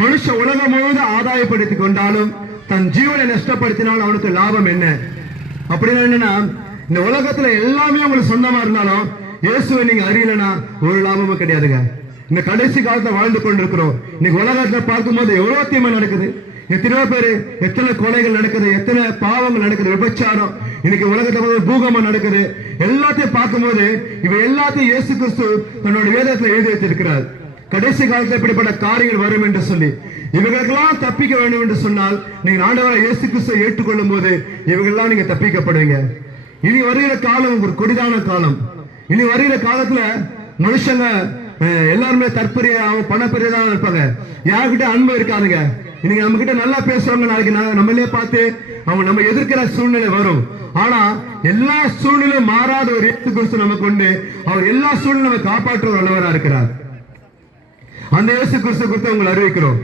மனுஷ உலகம் முழுவதும் ஆதாயப்படுத்திக் கொண்டாலும் தன் ஜீவனை நஷ்டப்படுத்தினால் அவனுக்கு லாபம் என்ன? அப்படின்னு என்னன்னா, இந்த உலகத்துல எல்லாமே உங்களுக்கு சொந்தமா இருந்தாலும் இயேசுவை நீங்க அறியலன்னா ஒரு லாபமும் கிடையாதுங்க. இந்த கடைசி காலத்துல வாழ்ந்து கொண்டிருக்கிறோம். இன்னைக்கு உலகத்துல பார்க்கும்போது எவ்வளவு தீமை நடக்குது. எத்தனையோ பேரு, எத்தனை கொலைகள் நடக்குது, எத்தனை பாவங்கள் நடக்குது, விபச்சாரம், இன்னைக்கு உலகத்துல பூகம்பம் நடக்குது. எல்லாத்தையும் பார்க்கும்போது இவ எல்லாத்தையும் இயேசு கிறிஸ்து தன்னோட வேதத்துல எழுதி வச்சிருக்கிறார். கடைசி காலத்தில் இப்படிப்பட்ட காரியங்கள் வரும் என்று சொல்லி இவர்களுக்கெல்லாம் தப்பிக்க வேண்டும் என்று சொன்னால் நீங்க ஆண்டவராகிய இயேசு கிறிஸ்துவை ஏற்றுக்கொள்ளும் போது இவர்களெல்லாம் நீங்க தப்பிக்கப்படுவீங்க. இனி வருகிற காலம் ஒரு கொடிதான காலம். இனி வருகிற காலத்துல மனுஷங்க எல்லாருமே தற்பெரியாவும் பணப்பெரியதான் இருப்பாங்க. யாருக்கிட்ட அன்பு இருக்காதுங்க. இன்னைக்கு நம்ம கிட்ட நல்லா பேசுவாங்க, நாளைக்கு நம்மளே பார்த்து அவங்க நம்ம எதிர்க்கிற சூழ்நிலை வரும். ஆனா எல்லா சூழ்நிலையும் மாறாத ஒரு இயேசு கிறிஸ்து நமக்கு உண்டு. அவர் எல்லா சூழ்நிலையும் காப்பாற்றுவர் வல்லவரா இருக்கிறார். அந்த இயேசு கிறிஸ்து குறித்து உங்களை அறிவிக்கிறோம்.